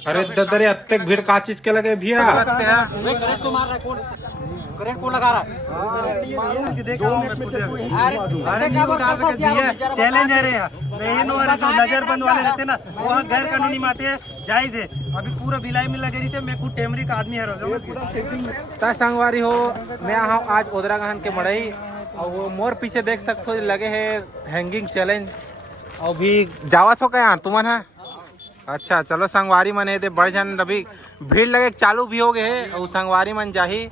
अरे ददरे अत्तेक भीड़ का चीज के लगे भैया करेंट को मार रहा है कौन? करेंट को लगा रहा है? चैलेंज है रे जो नजरबंद वाले रहते ना वहाँ गैर कानूनी माते हैं जायज है। अभी पूरा भिलाई में लगे रही थे। मैं खुद टेमरी का आदमी है। संगवारी हो मैं यहाँ आज ओदरागहन के मड़ई और वो मोर पीछे देख सकते हो लगे है हैंगिंग चैलेंज और भी जावत हो क्या तुमन है। अच्छा चलो संगवारी मन दे बढ़ जान अभी भीड़ लगे चालू भी हो गए और संगवारी मन जाही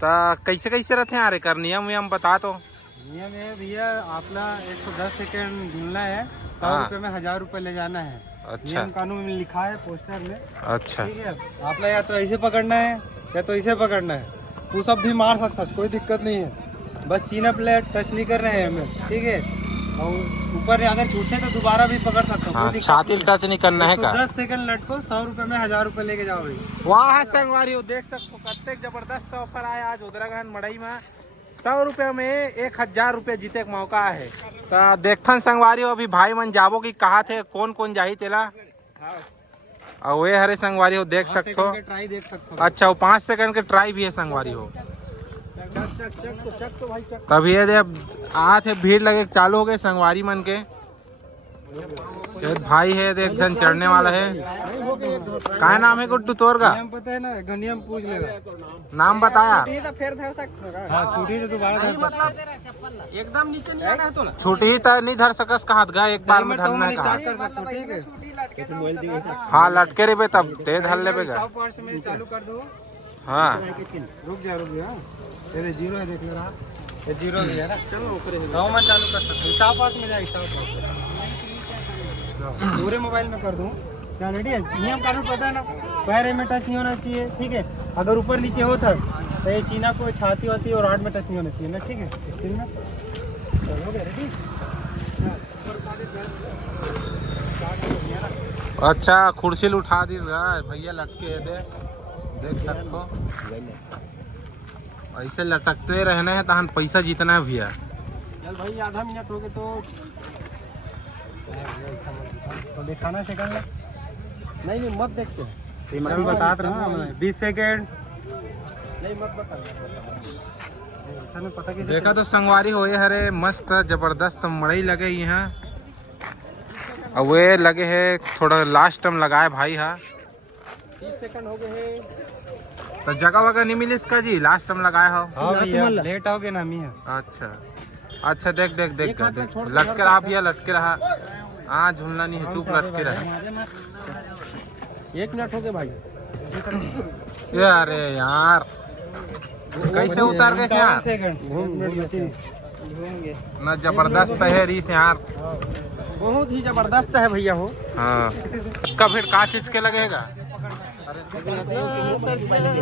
तो कैसे कैसे रहते हैं यार कर नियम वियम बता तो। नियम है भैया अपना 110 सेकंड झूलना है 100 रुपए में 1000 रुपए ले जाना है। अच्छा नियम कानून में लिखा है पोस्टर में। अच्छा ठीक है आपने या तो ऐसे पकड़ना है या तो इसे पकड़ना है। पुशअप भी मार सकता है कोई दिक्कत नहीं है। बस चीना प्लेट टच नहीं कर रहे हैं हमें। ठीक है और ऊपर अगर छूटे तो दोबारा भी पकड़ सकते हो। छाती टच नहीं करना है का। 10 सेकंड लटको 100 रुपए में 1000 रुपए लेके जाओ भाई। वाह संगवारी हो देख सकते हो कत्ते जबरदस्त ऑफर आया आज ओदरागहन मड़ई में 100 रुपये में 1000 रुपये जीते का मौका है। तो देखथन संगवारी हो अभी भाई मन जाबो की कहा थे कौन कौन जाही तेला और वे हरे संगवारी हो देख सकते हो। ट्राई देख सकते हो। अच्छा वो 5 सेकंड के ट्राई भी है संगवारी हो। तभी ये दे आज है भीड़ लगे चालू हो गए संगवारी मन के। एक भाई है एक जन चढ़ने वाला है। क्या नाम है गुड्डू तोर का? नाम पता है ना गनियम पूछ लेगा। नाम बताया फिर धर सकते हो। हाँ छुट्टी तो दोबारा धर सकते एकदम नीचे नहीं आना है तो छुट्टी तो नहीं धर सकस का हाथ गा एक बार में धरना का। स्टार्ट कर सकते हो। ठीक है हाँ लटके रे बे तब ते धर ले बेगा। में चालू कर दो। हाँ रुक जा ये जीरो है देख ले रहा। ये जीरो भी है ना। चलो गाँव में चालू कर सकते स्टॉप पास में जाए पूरे मोबाइल में कर दूं। क्या रेडी है? नियम कानून पता है ना। पैर में टच नहीं होना चाहिए। ठीक है अगर ऊपर नीचे होता तो ये चीना को छाती वाती और हाथ में टच नहीं होना चाहिए ना। ठीक है स्टील में हो गया रेडी। अच्छा कुर्सी उठा दी भैया लटके दे देख सकते हो। ऐसे लटकते रहने हैं तहन पैसा जीतना है भैया। चल भाई आधा मिनट हो गए तो दिखाना सेकंड में नहीं मत देखते चल बता रहा हूँ 20 सेकंड नहीं मत बता। पता देखा तो संगवारी हो हरे मस्त जबरदस्त मड़ई लगे यहाँ और वे लगे है थोड़ा लास्ट टाइम लगाए भाई हा 30 सेकंड हो गए हैं। तो जगह वगह नहीं मिली इसका जी लास्ट टाइम लगाए हो। लेट हो गए ना मी है। अच्छा अच्छा देख देख देख देख लटके रहा भैया लटके रहा। हाँ झूलना नहीं है चुप लटके रहा। 1 मिनट हो गए भाई। ये अरे यार कैसे उतार गए यार ना जबरदस्त है रीस यार बहुत ही जबरदस्त है भैया हो। हाँ का फिर का चीज के लगेगा?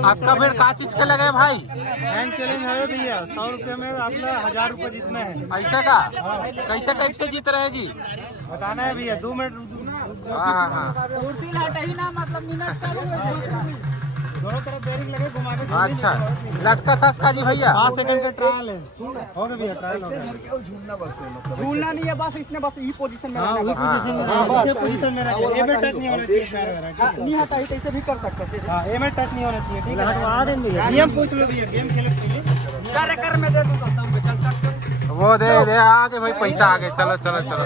आपका फिर का चीज के लगे भाई? हैंग चैलेंज है भैया 100 रुपये में आपका 1000 रुपये जीतना है। ऐसा का कैसे टाइप से जीत रहे जी बताना है भैया 2 मिनट। हाँ हाँ दोनों तरफ बेरिंग लगे घुमा के। अच्छा लटका था इसका जी भैया 5 सेकंड का ट्रायल है। हो गया भैया ट्रायल हो गया। झूलना नहीं है बस इसने बस ये पोजीशन में हाँ, रहना है। पोजीशन में रखिए। ए में टच नहीं होना चाहिए पैर वगैरह। नहीं हटा ही ऐसे भी कर सकते हैं। हाँ ए में टच नहीं होना चाहिए। ठीक है नियम पूछ लो भैया गेम खेलते हैं। क्या कर में दे दूं तो सब चल सकते। वो दे दे आगे भाई पैसा आगे चलो चलो चलो।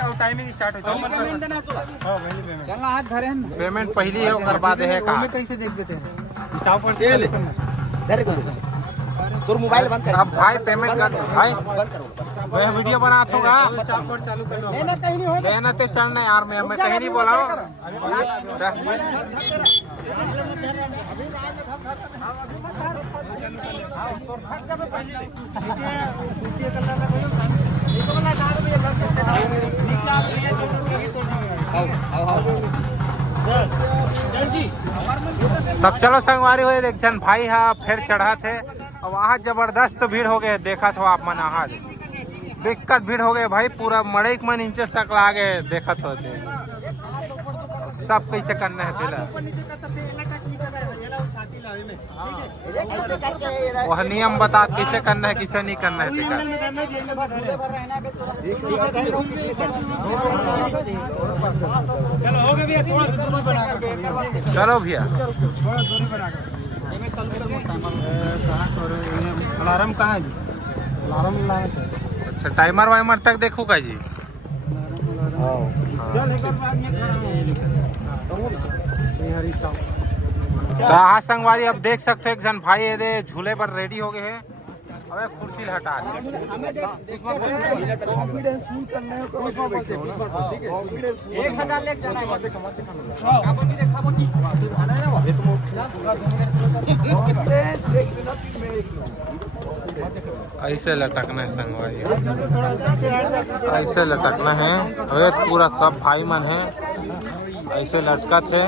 और टाइमिंग स्टार्ट होता है। चलना हाथ धरे हैं। पेमेंट पहली है करवा दे है का कैसे देख देते हैं स्टॉप पर से तोर मोबाइल बंद कर। अब भाई पेमेंट कर भाई वह वीडियो बना होगा स्टॉप पर चालू कर लो। लेना ते चढ़ना यार मैं कहीं नहीं बोला हूँ। तब चलो संगवारी हो एक जन भाई हा फिर चढ़ा थे और वहाँ जबरदस्त भीड़ हो गए देखा था आप मन आज दिक्कत भीड़ हो गए भाई पूरा मड़ई मन इंचे तक ला गए देखा तो सब कैसे करना है तेरा वह नियम बता कैसे करना है किसे नहीं करना है टिकट। में करना चाहिए जब धरे। चलो हो गया भैया, थोड़ा सा दूरी बना कर, चलो भैया। थोड़ा दूरी बना कर। अलार्म कहाँ है जी? अलार्म लगाना है। अच्छा टाइमर वाइमर तक देखो का जी। तो हाँ संगवारी अब देख सकते हो एक जन भाई ये दे झूले पर रेडी हो गए हैं। अब एक कुर्सी हटा दे। 1000 लेके जाना है। ऐसे लटकना है संगवारी, ऐसे लटकना है। अबे पूरा सब भाई मन है ऐसे लटकत है।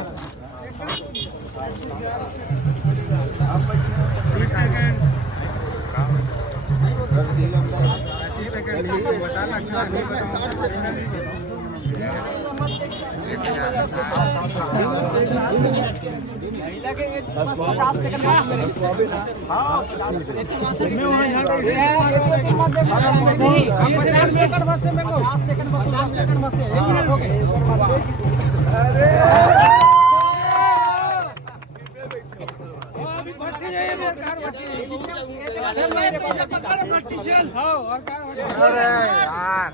अरे यार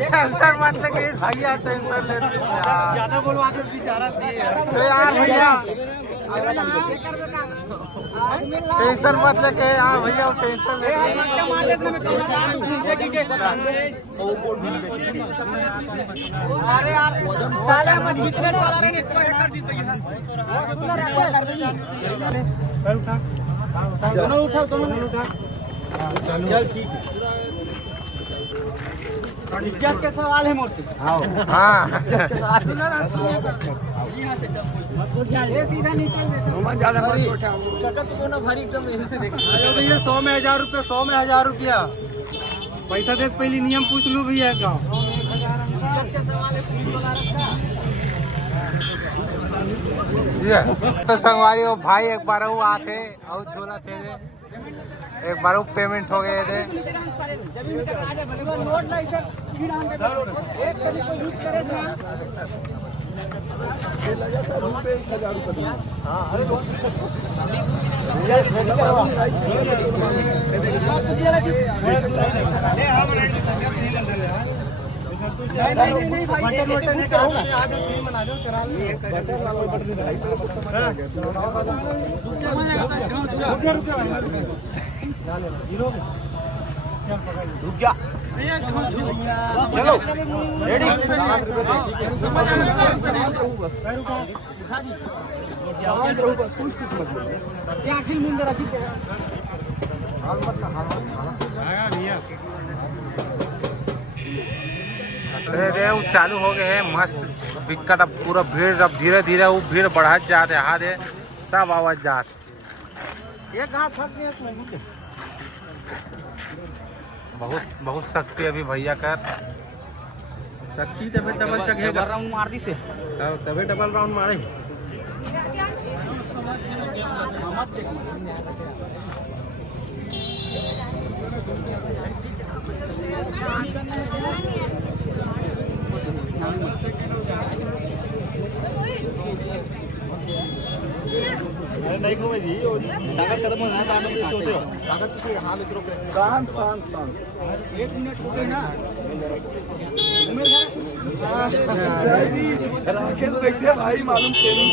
टेंशन मत ले कि भैया टेंशन ले रहे हैं यार। ज्यादा बोलवा के बेचारा तो यार भैया टेंशन मत ले के यार भैया टेंशन ले रहे हैं। अरे यार साले हम जितने वाला रे ने तो कर दी दोनों उठाओ, दोनों उठा। चल ठीक है, इज्जत के सवाल है मोटी। हाँ ये सीधा निकल देते ना भारी एकदम यही से देख। भैया 100 में 1000 रुपया, 100 में 1000 रुपया पैसा दे। पहले नियम पूछ लूँ भैया का। तो संगवारी वो भाई एक बार वो आते और झोला थे दे। एक बार वो पेमेंट हो गए थे। रुक जा, चलो रेडी। वो चालू हो गए हैं मस्त विकट। अब पूरा भीड़ अब धीरे धीरे वो भीड़ बढ़त जाते हाथ है सब आवाज जात। एक हाथ थक गया तो बहुत बहुत शक्ति अभी भैया कर शक्ति तबे डबल जगह राउंड मार दी से तबे डबल राउंड मारे। नहीं को जी ताकत कदम ना ताकत से सोते हो ताकत के हाल से रोक रहे शांत शांत शांत 1 मिनट रुके ना। राकेश बैठे भाई मालूम ट्रेनिंग